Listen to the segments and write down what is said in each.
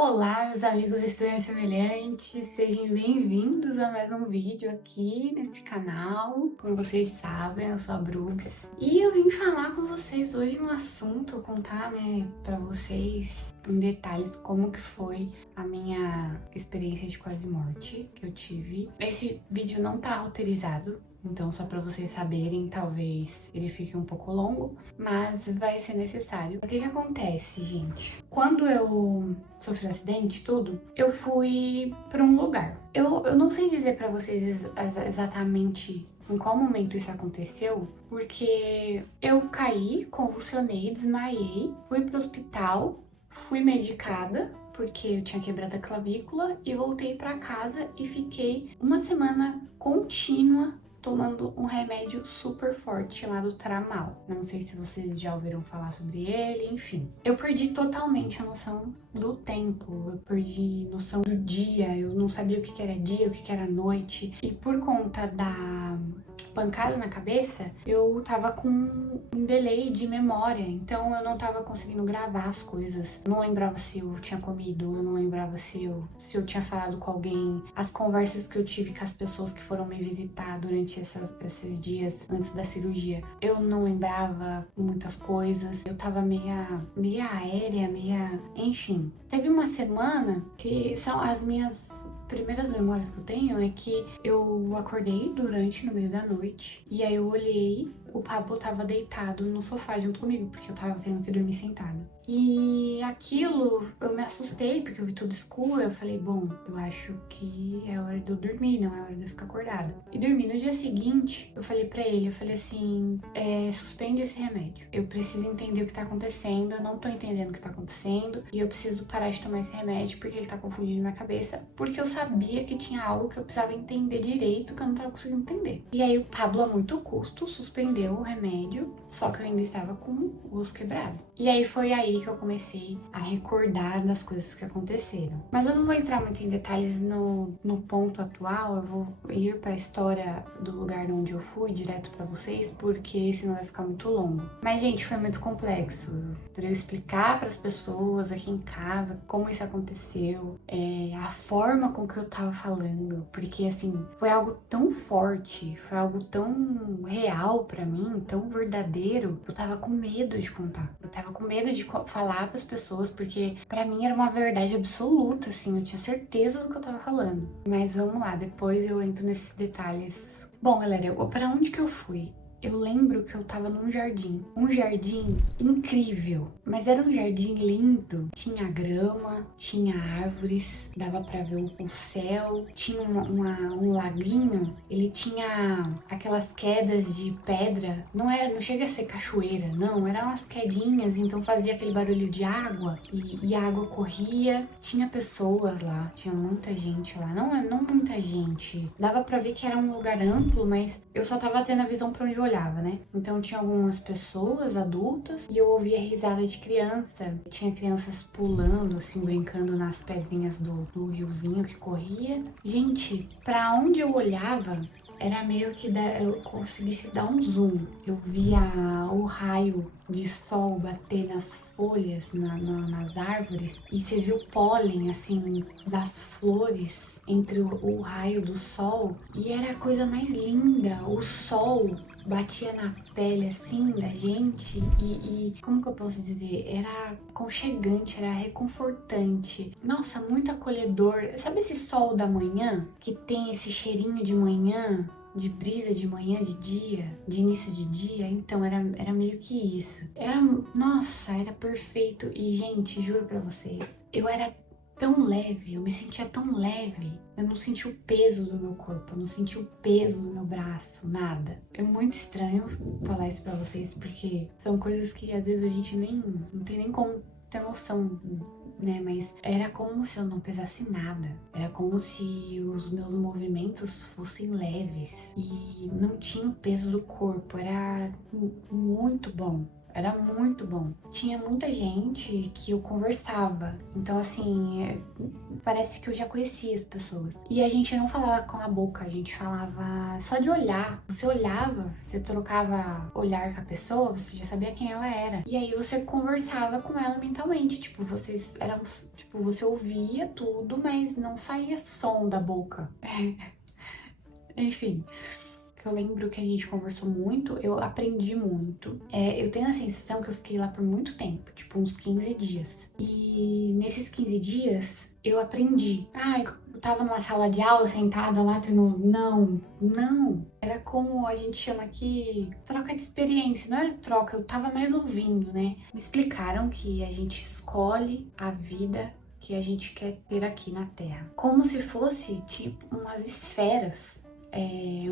Olá, meus amigos estranhos semelhantes, sejam bem-vindos a mais um vídeo aqui nesse canal. Como vocês sabem, eu sou a Brubs e eu vim falar com vocês hoje um assunto, contar, pra vocês em detalhes como que foi a minha experiência de quase morte que eu tive. Esse vídeo não tá roteirizado, então só pra vocês saberem, talvez ele fique um pouco longo, mas vai ser necessário. O que que acontece, gente? Quando eu sofri um acidente, tudo, eu fui pra um lugar. Eu não sei dizer pra vocês exatamente em qual momento isso aconteceu, porque eu caí, convulsionei, desmaiei, fui pro hospital, fui medicada, porque eu tinha quebrado a clavícula, e voltei pra casa e fiquei uma semana contínua tomando um remédio super forte chamado Tramal. Não sei se vocês já ouviram falar sobre ele, enfim. Eu perdi totalmente a noção do tempo, eu perdi noção do dia, eu não sabia o que era dia, o que era noite. E por conta da pancada na cabeça, eu tava com um delay de memória, então eu não tava conseguindo gravar as coisas. Eu não lembrava se eu tinha comido, eu não lembrava se eu tinha falado com alguém, as conversas que eu tive com as pessoas que foram me visitar durante esses dias antes da cirurgia. Eu não lembrava muitas coisas, eu tava meia aérea, enfim. Teve uma semana que são as minhas primeiras memórias que eu tenho é que eu acordei no meio da noite, e aí eu olhei, o Pablo tava deitado no sofá junto comigo, porque eu tava tendo que dormir sentada. E aquilo, eu me assustei, porque eu vi tudo escuro, eu falei, bom, eu acho que é hora de eu dormir, não é hora de eu ficar acordada. E dormi. No dia seguinte, eu falei pra ele, eu falei assim, suspende esse remédio. Eu preciso entender o que tá acontecendo, eu não tô entendendo o que tá acontecendo, e eu preciso parar de tomar esse remédio, porque ele tá confundindo minha cabeça, porque eu sabia que tinha algo que eu precisava entender direito, que eu não tava conseguindo entender. E aí o Pablo, a muito custo, suspendeu o remédio, só que eu ainda estava com o osso quebrado. E aí foi aí que eu comecei a recordar das coisas que aconteceram. Mas eu não vou entrar muito em detalhes no ponto atual, eu vou ir para a história do lugar onde eu fui direto para vocês, porque senão vai ficar muito longo. Mas, gente, foi muito complexo. Para eu explicar para as pessoas aqui em casa como isso aconteceu, a forma com que eu tava falando, porque assim, foi algo tão forte, foi algo tão real para mim, tão verdadeiro, eu tava com medo de contar. Eu tava com medo de falar para as pessoas, porque para mim era uma verdade absoluta, assim, eu tinha certeza do que eu tava falando. Mas vamos lá, depois eu entro nesses detalhes. Bom, galera, para onde que eu fui? Eu lembro que eu tava num jardim, um jardim incrível, mas era um jardim lindo. Tinha grama, tinha árvores, dava pra ver o céu, tinha um laguinho, ele tinha aquelas quedas de pedra, não chega a ser cachoeira, não, eram umas quedinhas, então fazia aquele barulho de água e a água corria. Tinha pessoas lá, tinha muita gente lá, não muita gente, dava pra ver que era um lugar amplo, mas eu só tava tendo a visão pra onde eu olhava, né? Então tinha algumas pessoas adultas e eu ouvia risada de criança. Tinha crianças pulando, assim, brincando nas pedrinhas do riozinho que corria. Gente, pra onde eu olhava, era meio que eu conseguisse dar um zoom. Eu via o raio de sol bater nas folhas, nas árvores, e você viu o pólen, assim, das flores entre o raio do sol, e era a coisa mais linda. O sol batia na pele, assim, da gente, e como que eu posso dizer? Era aconchegante, era reconfortante. Nossa, muito acolhedor. Sabe esse sol da manhã, que tem esse cheirinho de manhã? De brisa de manhã, de dia, de início de dia, então era meio que isso. Nossa, era perfeito. E, gente, juro pra vocês, eu era tão leve, eu me sentia tão leve. Eu não senti o peso do meu corpo, eu não senti o peso do meu braço, nada. É muito estranho falar isso pra vocês, porque são coisas que às vezes a gente não tem nem como ter noção, né? Mas era como se eu não pesasse nada. Era como se os meus movimentos fossem leves e não tinha o peso do corpo. Era muito bom. era muito bom. Tinha muita gente que eu conversava, então assim, parece que eu já conhecia as pessoas. E a gente não falava com a boca, a gente falava só de olhar. Você olhava, você trocava olhar com a pessoa, você já sabia quem ela era. E aí você conversava com ela mentalmente, tipo, vocês eram, tipo, você ouvia tudo, mas não saía som da boca. Enfim, que eu lembro que a gente conversou muito, eu aprendi muito. Eu tenho a sensação que eu fiquei lá por muito tempo, tipo uns 15 dias. E nesses 15 dias eu aprendi. Eu tava numa sala de aula sentada lá tendo. Não. Era como a gente chama aqui, troca de experiência. Não era troca, eu tava mais ouvindo, né? Me explicaram que a gente escolhe a vida que a gente quer ter aqui na Terra. Como se fosse tipo umas esferas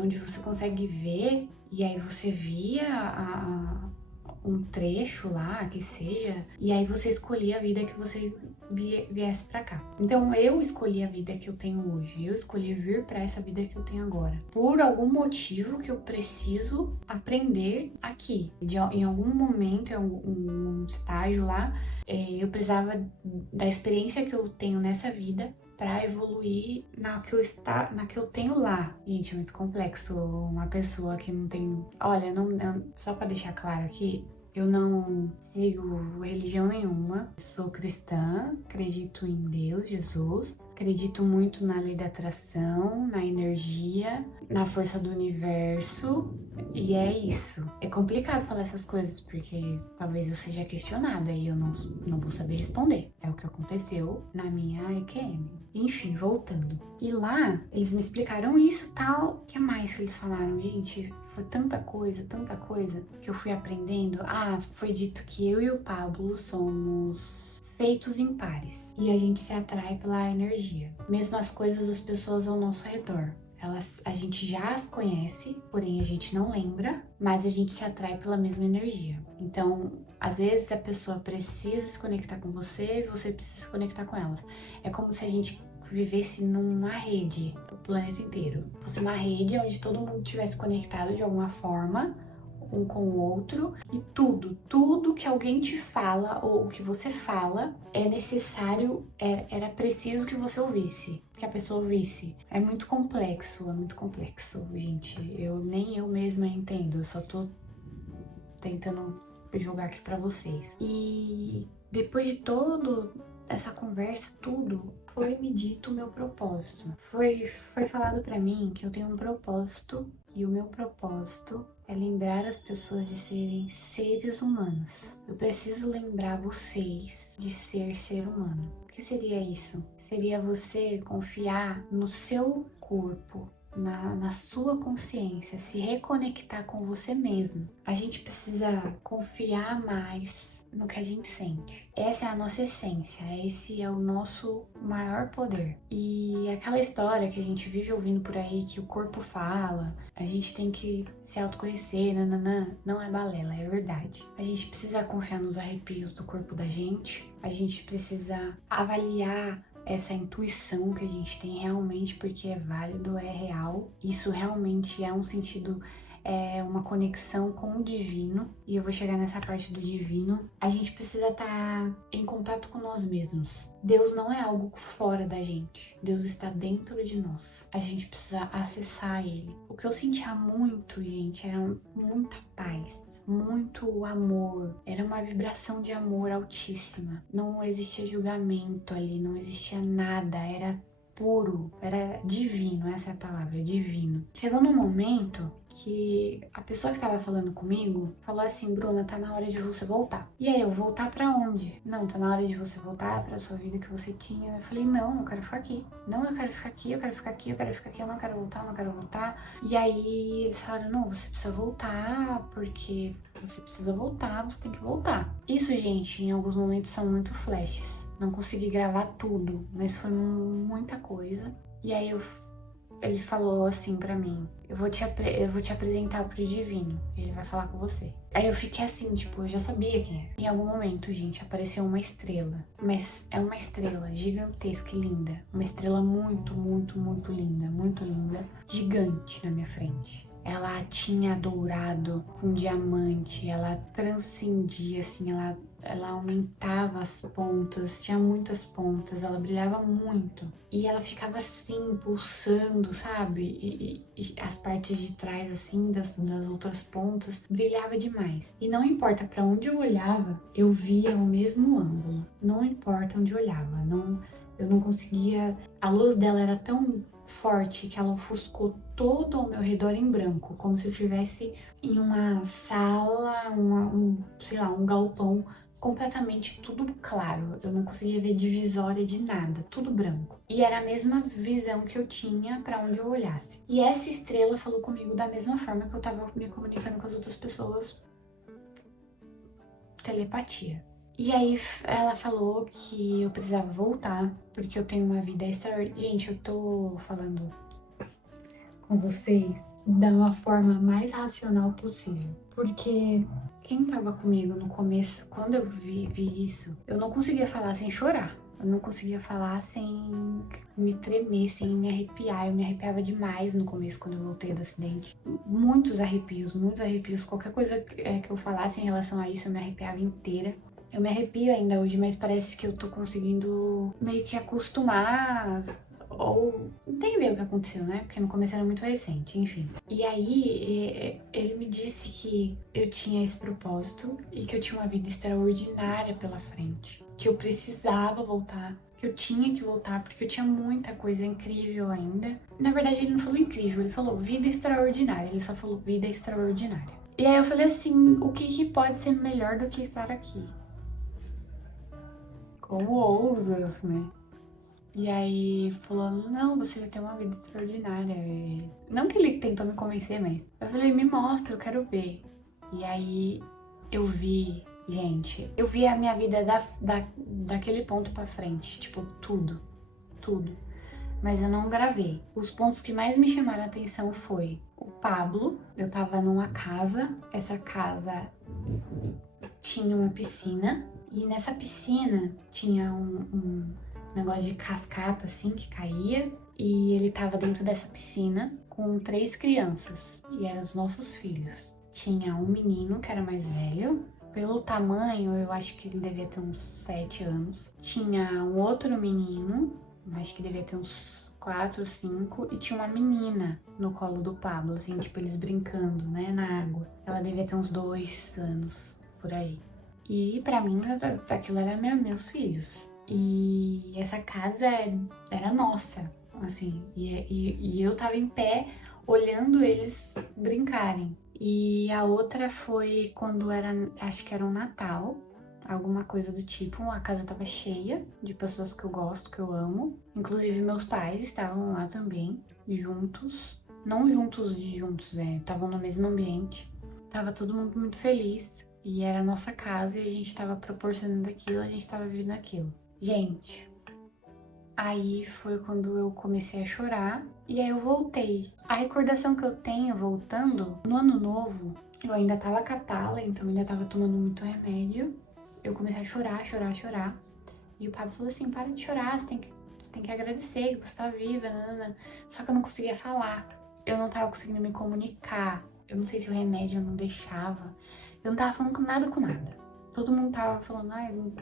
onde você consegue ver, e aí você via um trecho lá, que seja, e aí você escolhia a vida que você viesse pra cá. Então eu escolhi a vida que eu tenho hoje, eu escolhi vir pra essa vida que eu tenho agora. Por algum motivo que eu preciso aprender aqui. Em algum momento, em algum estágio lá, eu precisava da experiência que eu tenho nessa vida para evoluir na que eu tenho lá. Gente, é muito complexo uma pessoa que não tem... Olha, só para deixar claro aqui, eu não sigo religião nenhuma, sou cristã, acredito em Deus, Jesus, acredito muito na lei da atração, na energia, na força do universo, e é isso. É complicado falar essas coisas, porque talvez eu seja questionada e eu não vou saber responder. É o que aconteceu na minha EQM. Enfim, voltando. E lá, eles me explicaram isso, tal. O que mais que eles falaram? Gente, foi tanta coisa que eu fui aprendendo. Foi dito que eu e o Pablo somos feitos em pares. E a gente se atrai pela energia. Mesmas coisas das pessoas ao nosso redor. A gente já as conhece, porém a gente não lembra, mas a gente se atrai pela mesma energia. Então, às vezes a pessoa precisa se conectar com você e você precisa se conectar com ela. É como se a gente vivesse numa rede, o planeta inteiro. Fosse uma rede onde todo mundo estivesse conectado de alguma forma, um com o outro, e tudo que alguém te fala ou que você fala é necessário, era preciso que você ouvisse, que a pessoa ouvisse. É muito complexo, gente. Nem eu mesma entendo, eu só tô tentando jogar aqui pra vocês. E depois de todo essa conversa, tudo, foi me dito o meu propósito. Foi falado pra mim que eu tenho um propósito, e o meu propósito é lembrar as pessoas de serem seres humanos. Eu preciso lembrar vocês de ser humano. O que seria isso? Seria você confiar no seu corpo, na sua consciência, se reconectar com você mesmo. A gente precisa confiar mais no que a gente sente. Essa é a nossa essência, esse é o nosso maior poder. E aquela história que a gente vive ouvindo por aí, que o corpo fala, a gente tem que se autoconhecer, não é balela, é verdade. A gente precisa confiar nos arrepios do corpo da gente, a gente precisa avaliar essa intuição que a gente tem realmente, porque é válido, é real. Isso realmente é um sentido, uma conexão com o divino. E eu vou chegar nessa parte do divino. A gente precisa estar em contato com nós mesmos. Deus não é algo fora da gente. Deus está dentro de nós. A gente precisa acessar Ele. O que eu sentia muito, gente, era muita paz. Muito amor, era uma vibração de amor altíssima, não existia julgamento ali, não existia nada, era puro, era divino, essa é a palavra, divino. Chegou num momento que a pessoa que tava falando comigo falou assim: Bruna, tá na hora de você voltar. E aí, eu voltar pra onde? Não, tá na hora de você voltar pra sua vida que você tinha. Eu falei: não, eu quero ficar aqui. Não, eu quero ficar aqui, eu quero ficar aqui, eu quero ficar aqui, eu não quero voltar, eu não quero voltar. E aí, eles falaram: não, você precisa voltar, porque você precisa voltar, você tem que voltar. Isso, gente, em alguns momentos são muito flashes. Não consegui gravar tudo, mas foi muita coisa. E aí ele falou assim pra mim: eu vou te apresentar pro divino, ele vai falar com você. Aí eu fiquei assim, tipo, eu já sabia quem era. Em algum momento, gente, apareceu uma estrela. Mas é uma estrela gigantesca e linda. Uma estrela muito, muito, muito linda, gigante na minha frente. ela tinha dourado com diamante, ela transcendia, assim, ela aumentava as pontas, tinha muitas pontas, ela brilhava muito. E ela ficava assim, pulsando, sabe? E as partes de trás, assim, das outras pontas, brilhava demais. E não importa para onde eu olhava, eu via o mesmo ângulo. Não importa onde eu olhava, eu não conseguia. A luz dela era tão forte que ela ofuscou todo ao meu redor em branco, como se eu estivesse em uma sala, sei lá, um galpão completamente tudo claro. Eu não conseguia ver divisória de nada, tudo branco. E era a mesma visão que eu tinha para onde eu olhasse. E essa estrela falou comigo da mesma forma que eu tava me comunicando com as outras pessoas. Telepatia. E aí ela falou que eu precisava voltar, porque eu tenho uma vida extraordinária. Gente, eu tô falando com vocês da uma forma mais racional possível. Porque quem tava comigo no começo, quando eu vi isso, eu não conseguia falar sem chorar. Eu não conseguia falar sem me tremer, sem me arrepiar. Eu me arrepiava demais no começo, quando eu voltei do acidente. Muitos arrepios, muitos arrepios. Qualquer coisa que eu falasse em relação a isso, eu me arrepiava inteira. Eu me arrepio ainda hoje, mas parece que eu tô conseguindo meio que acostumar ou entender o que aconteceu, né? Porque no começo era muito recente, enfim. E aí, ele me disse que eu tinha esse propósito e que eu tinha uma vida extraordinária pela frente. Que eu precisava voltar, que eu tinha que voltar, porque eu tinha muita coisa incrível ainda. Na verdade, ele não falou incrível, ele falou vida extraordinária. Ele só falou vida extraordinária. E aí eu falei assim, o que pode ser melhor do que estar aqui? Como ousas, né? E aí, falando, não, você vai ter uma vida extraordinária. Não que ele tentou me convencer, mas eu falei, me mostra, eu quero ver. E aí, eu vi, gente, eu vi a minha vida daquele ponto pra frente, tipo, tudo, tudo. Mas eu não gravei. Os pontos que mais me chamaram a atenção foi o Pablo. Eu tava numa casa, essa casa tinha uma piscina. E nessa piscina tinha um negócio de cascata assim que caía. E ele tava dentro dessa piscina com 3 crianças. E eram os nossos filhos. Tinha um menino que era mais velho. Pelo tamanho, eu acho que ele devia ter uns 7 anos. Tinha um outro menino, acho que devia ter uns 4, 5. E tinha uma menina no colo do Pablo, assim, tipo, eles brincando, né, na água. Ela devia ter uns 2 anos, por aí. E pra mim, aquilo era meus filhos. E essa casa era nossa, assim. E eu tava em pé, olhando eles brincarem. E a outra foi quando era, acho que era um Natal, alguma coisa do tipo. A casa tava cheia de pessoas que eu gosto, que eu amo. Inclusive meus pais estavam lá também, juntos. Não juntos de juntos, né? Estavam no mesmo ambiente. Tava todo mundo muito feliz. E era a nossa casa e a gente tava proporcionando aquilo, a gente tava vivendo aquilo. Gente, aí foi quando eu comecei a chorar e aí eu voltei. A recordação que eu tenho voltando, no ano novo, eu ainda tava catala, então eu ainda tava tomando muito remédio. Eu comecei a chorar, chorar, chorar. E o Pablo falou assim, para de chorar, você tem que agradecer que você tá viva, nanana. Só que eu não conseguia falar, eu não tava conseguindo me comunicar. Eu não sei se o remédio não deixava. Eu não tava falando com nada. Todo mundo tava falando,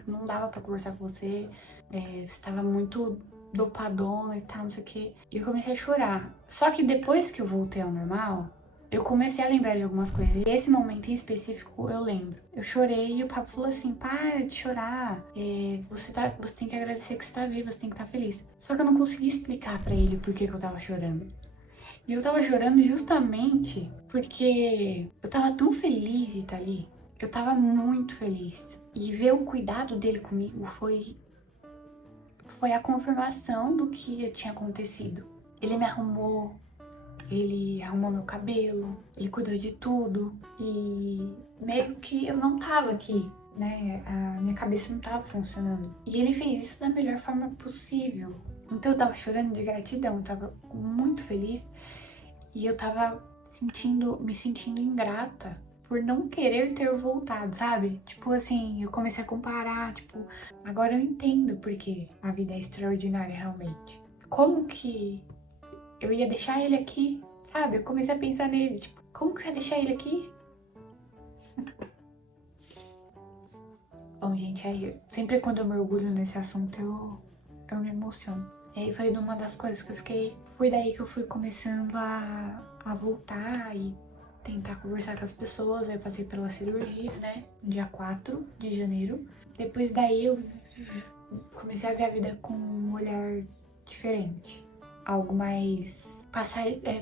não dava pra conversar com você, você tava muito dopadona e tal, não sei o quê. E eu comecei a chorar. Só que depois que eu voltei ao normal, eu comecei a lembrar de algumas coisas. E esse momento em específico eu lembro. Eu chorei e o papo falou assim, para de chorar, você tem que agradecer que você tá viva, você tem que estar feliz. Só que eu não consegui explicar pra ele por que eu tava chorando. E eu tava chorando justamente porque eu tava tão feliz de estar ali. Eu tava muito feliz. E ver o cuidado dele comigo foi a confirmação do que tinha acontecido. Ele me arrumou, ele arrumou meu cabelo, ele cuidou de tudo. E meio que eu não tava aqui, né? A minha cabeça não tava funcionando. E ele fez isso da melhor forma possível. Então eu tava chorando de gratidão, eu tava muito feliz. E eu tava me sentindo ingrata por não querer ter voltado, sabe? Tipo assim, eu comecei a comparar, tipo, agora eu entendo porque a vida é extraordinária realmente. Como que eu ia deixar ele aqui, sabe? Eu comecei a pensar nele, tipo, como que eu ia deixar ele aqui? Bom, gente, aí sempre quando eu mergulho nesse assunto eu me emociono. E aí foi uma das coisas que eu fiquei. Foi daí que eu fui começando a voltar e tentar conversar com as pessoas. Aí eu passei pela cirurgia, né? Dia 4 de janeiro. Depois daí eu comecei a ver a vida com um olhar diferente. Algo mais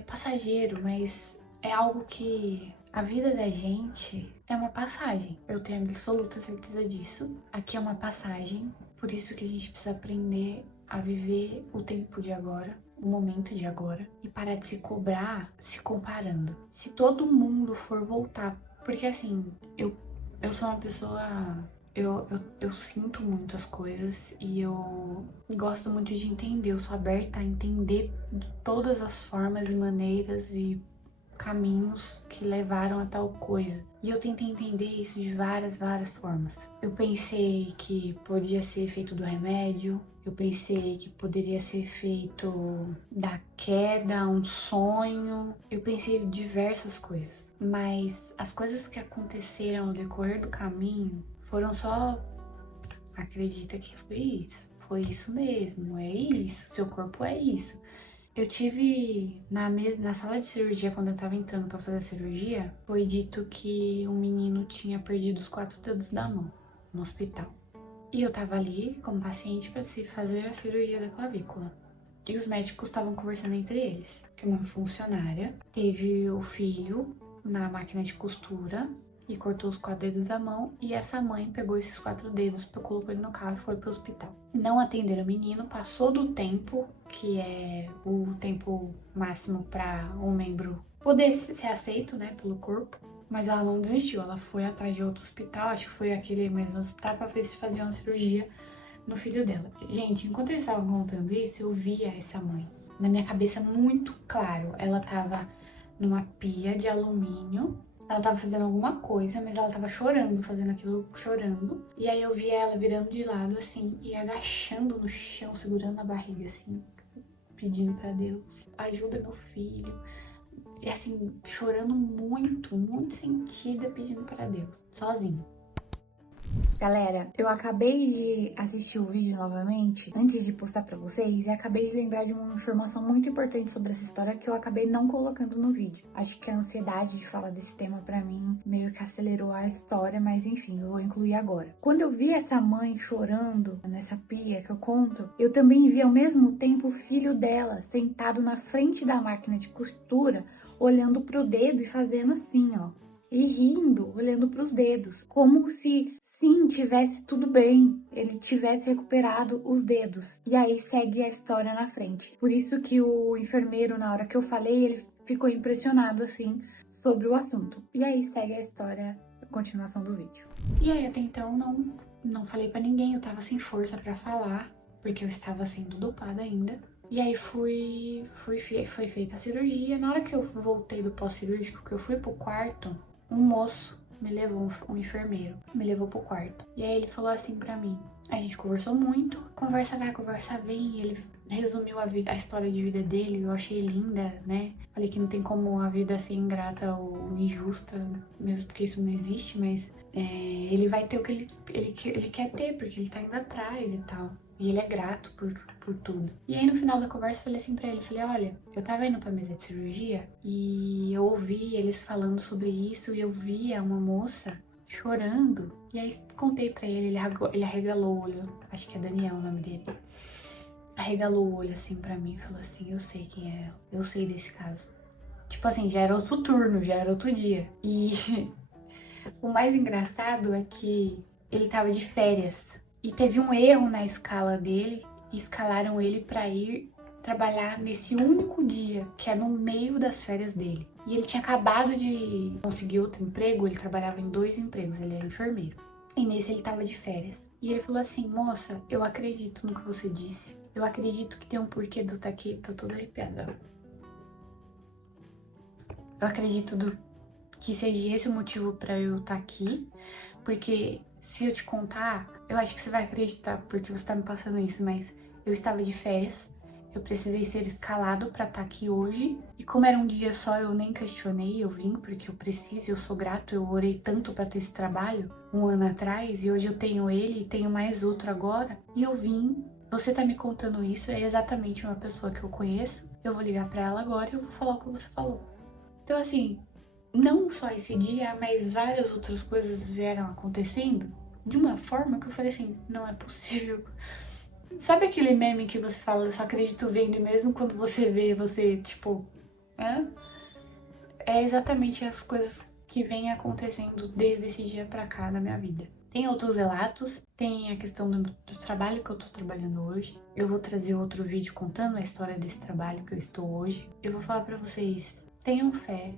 passageiro, mas é algo que a vida da gente é uma passagem. Eu tenho absoluta certeza disso. Aqui é uma passagem, por isso que a gente precisa aprender a viver o tempo de agora, o momento de agora, e parar de se cobrar se comparando. Se todo mundo for voltar, porque assim, eu sou uma pessoa. Eu sinto muito as coisas e eu gosto muito de entender. Eu sou aberta a entender todas as formas e maneiras e caminhos que levaram a tal coisa. E eu tentei entender isso de várias formas. Eu pensei que podia ser feito do remédio, eu pensei que poderia ser feito da queda, um sonho. Eu pensei diversas coisas. Mas as coisas que aconteceram no decorrer do caminho foram só, acredita que foi isso. Foi isso mesmo, é isso, seu corpo é isso. Eu tive na sala de cirurgia, quando eu tava entrando pra fazer a cirurgia, foi dito que um menino tinha perdido os 4 dedos da mão no hospital. E eu tava ali como paciente pra se fazer a cirurgia da clavícula. E os médicos estavam conversando entre eles, que uma funcionária teve o filho na máquina de costura e cortou os 4 dedos da mão, e essa mãe pegou esses 4 dedos, colocou ele no carro e foi pro hospital. Não atenderam o menino, passou do tempo, que é o tempo máximo para um membro poder ser aceito, né, pelo corpo, mas ela não desistiu, ela foi atrás de outro hospital, acho que foi aquele mesmo hospital, pra ver se fazia uma cirurgia no filho dela. Gente, enquanto eles estavam contando isso, eu via essa mãe, na minha cabeça muito claro, ela tava numa pia de alumínio. Ela tava fazendo alguma coisa, mas ela tava chorando, fazendo aquilo, chorando. E aí eu vi ela virando de lado, assim, e agachando no chão, segurando a barriga, assim, pedindo pra Deus, ajuda meu filho. E assim, chorando muito sentida, pedindo pra Deus, sozinha. Galera, eu acabei de assistir o vídeo novamente, antes de postar pra vocês, e acabei de lembrar de uma informação muito importante sobre essa história que eu acabei não colocando no vídeo. Acho que a ansiedade de falar desse tema pra mim meio que acelerou a história, mas enfim, eu vou incluir agora. Quando eu vi essa mãe chorando nessa pia que eu conto, eu também vi ao mesmo tempo o filho dela sentado na frente da máquina de costura, olhando pro dedo e fazendo assim, ó. E rindo, olhando pros dedos, como se sim, tivesse tudo bem, ele tivesse recuperado os dedos. E aí segue a história na frente. Por isso que o enfermeiro, na hora que eu falei, ele ficou impressionado, assim, sobre o assunto. E aí segue a história, a continuação do vídeo. E aí até então não falei pra ninguém, eu tava sem força pra falar, porque eu estava sendo dopada ainda. E aí foi feita a cirurgia. Na hora que eu voltei do pós-cirúrgico, que eu fui pro quarto, um moço me levou, um enfermeiro, me levou pro quarto. E aí ele falou assim pra mim, a gente conversou muito, conversa vai, conversa vem, e ele resumiu a história de vida dele, eu achei linda, né? Falei que não tem como a vida ser ingrata ou injusta, mesmo porque isso não existe, mas ele vai ter o que ele quer ter, porque ele tá indo atrás e tal. E ele é grato por tudo. E aí no final da conversa eu falei assim pra ele, falei, olha, eu tava indo pra mesa de cirurgia e eu ouvi eles falando sobre isso e eu via uma moça chorando. E aí contei pra ele, ele arregalou o olho, acho que é Daniel o nome dele. Arregalou o olho assim pra mim e falou assim, eu sei quem é ela, eu sei desse caso. Tipo assim, já era outro turno, já era outro dia. E o mais engraçado é que ele tava de férias. E teve um erro na escala dele e escalaram ele para ir trabalhar nesse único dia, que é no meio das férias dele. E ele tinha acabado de conseguir outro emprego, ele trabalhava em 2 empregos, ele era enfermeiro. E nesse ele tava de férias. E ele falou assim, moça, eu acredito no que você disse. Eu acredito que tem um porquê de eu estar aqui. Tô toda arrepiada. Eu acredito que seja esse o motivo para eu estar aqui, porque se eu te contar, eu acho que você vai acreditar porque você tá me passando isso, mas eu estava de férias, Eu precisei ser escalado pra estar aqui hoje. E como era um dia só, eu nem questionei, eu vim porque eu preciso, eu sou grato, eu orei tanto pra ter esse trabalho 1 ano atrás. E hoje eu tenho ele e tenho mais outro agora. E eu vim. Você tá me contando isso, é exatamente uma pessoa que eu conheço. Eu vou ligar pra ela agora e eu vou falar o que você falou. Então assim, não só esse dia, mas várias outras coisas vieram acontecendo de uma forma que eu falei assim, não é possível. Sabe aquele meme que você fala, eu só acredito vendo e mesmo quando você vê, você tipo, hã? É exatamente as coisas que vêm acontecendo desde esse dia pra cá na minha vida. Tem outros relatos, tem a questão do trabalho que eu tô trabalhando hoje. Eu vou trazer outro vídeo contando a história desse trabalho que eu estou hoje. Eu vou falar pra vocês, tenham fé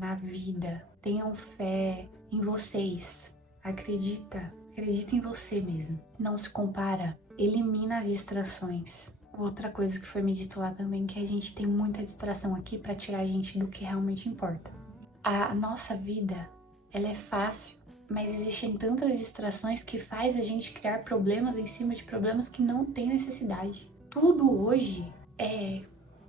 na vida, tenham fé em vocês. Acredita em você mesmo. Não se compara. Elimina as distrações. Outra coisa que foi me dito lá também, que a gente tem muita distração aqui pra tirar a gente do que realmente importa. A nossa vida, ela é fácil, mas existem tantas distrações que faz a gente criar problemas em cima de problemas que não tem necessidade. Tudo hoje é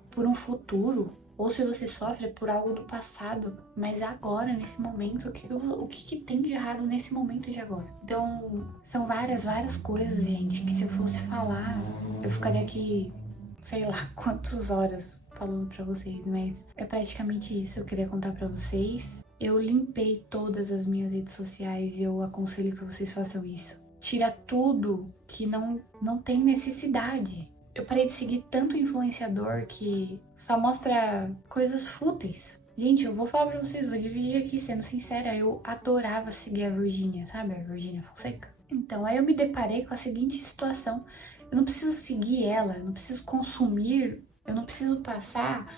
por um futuro, ou se você sofre é por algo do passado, mas agora, nesse momento, o que tem de errado nesse momento de agora? Então, são várias coisas, gente, que se eu fosse falar, eu ficaria aqui, sei lá, quantas horas falando pra vocês, mas é praticamente isso que eu queria contar pra vocês. Eu limpei todas as minhas redes sociais e eu aconselho que vocês façam isso. Tira tudo que não tem necessidade. Eu parei de seguir tanto influenciador que só mostra coisas fúteis. Gente, eu vou falar pra vocês, vou dividir aqui, sendo sincera, eu adorava seguir a Virgínia, sabe? A Virgínia Fonseca. Então, aí eu me deparei com a seguinte situação. Eu não preciso seguir ela, eu não preciso consumir, eu não preciso passar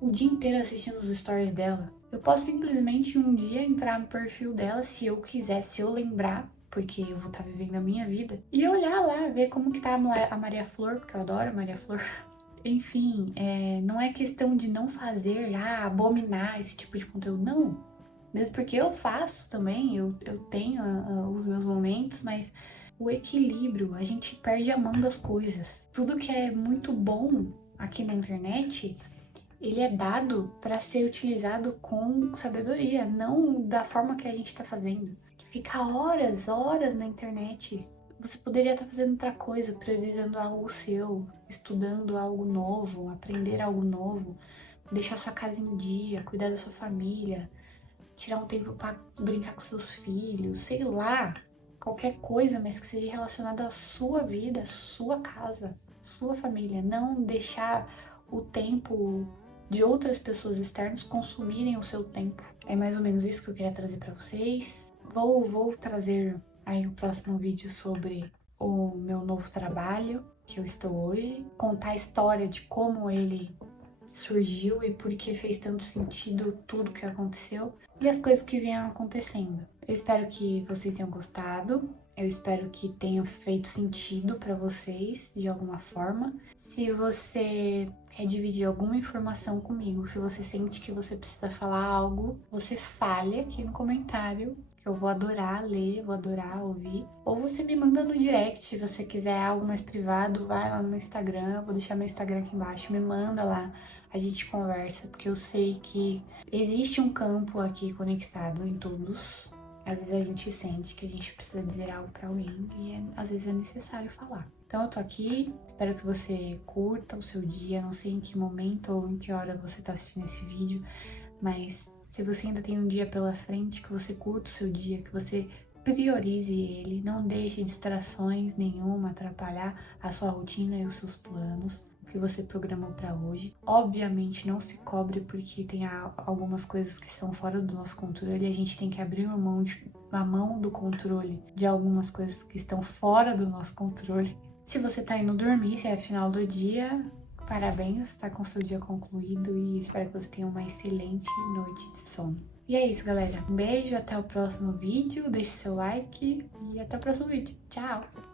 o dia inteiro assistindo os stories dela. Eu posso simplesmente um dia entrar no perfil dela, se eu quiser, se eu lembrar, porque eu vou estar vivendo a minha vida, e olhar lá, ver como que tá a Maria Flor, porque eu adoro a Maria Flor. Enfim, não é questão de não fazer, abominar esse tipo de conteúdo, não. Mesmo porque eu faço também, eu tenho os meus momentos, mas o equilíbrio, a gente perde a mão das coisas. Tudo que é muito bom aqui na internet, ele é dado para ser utilizado com sabedoria, não da forma que a gente está fazendo. Ficar horas na internet. Você poderia estar fazendo outra coisa, priorizando algo seu, estudando algo novo, aprender algo novo, deixar sua casa em dia, cuidar da sua família, tirar um tempo para brincar com seus filhos, sei lá, qualquer coisa, mas que seja relacionada à sua vida, à sua casa, sua família. Não deixar o tempo de outras pessoas externas consumirem o seu tempo. É mais ou menos isso que eu queria trazer para vocês. Vou trazer aí o próximo vídeo sobre o meu novo trabalho que eu estou hoje, contar a história de como ele surgiu e por que fez tanto sentido tudo que aconteceu e as coisas que vieram acontecendo. Eu espero que vocês tenham gostado, eu espero que tenha feito sentido para vocês de alguma forma. Se você quer dividir alguma informação comigo, se você sente que você precisa falar algo, você fale aqui no comentário. Eu vou adorar ler, vou adorar ouvir. Ou você me manda no direct, se você quiser algo mais privado, vai lá no Instagram, vou deixar meu Instagram aqui embaixo, me manda lá, a gente conversa, porque eu sei que existe um campo aqui conectado em todos. Às vezes a gente sente que a gente precisa dizer algo pra alguém e às vezes é necessário falar. Então eu tô aqui, espero que você curta o seu dia, não sei em que momento ou em que hora você tá assistindo esse vídeo, mas se você ainda tem um dia pela frente, que você curta o seu dia, que você priorize ele, não deixe distrações nenhuma atrapalhar a sua rotina e os seus planos, o que você programou para hoje. Obviamente não se cobre porque tem algumas coisas que são fora do nosso controle e a gente tem que abrir a mão do controle de algumas coisas que estão fora do nosso controle. Se você tá indo dormir, se é final do dia, parabéns, tá com seu dia concluído e espero que você tenha uma excelente noite de sono. E é isso, galera. Um beijo, até o próximo vídeo, deixe seu like e até o próximo vídeo. Tchau!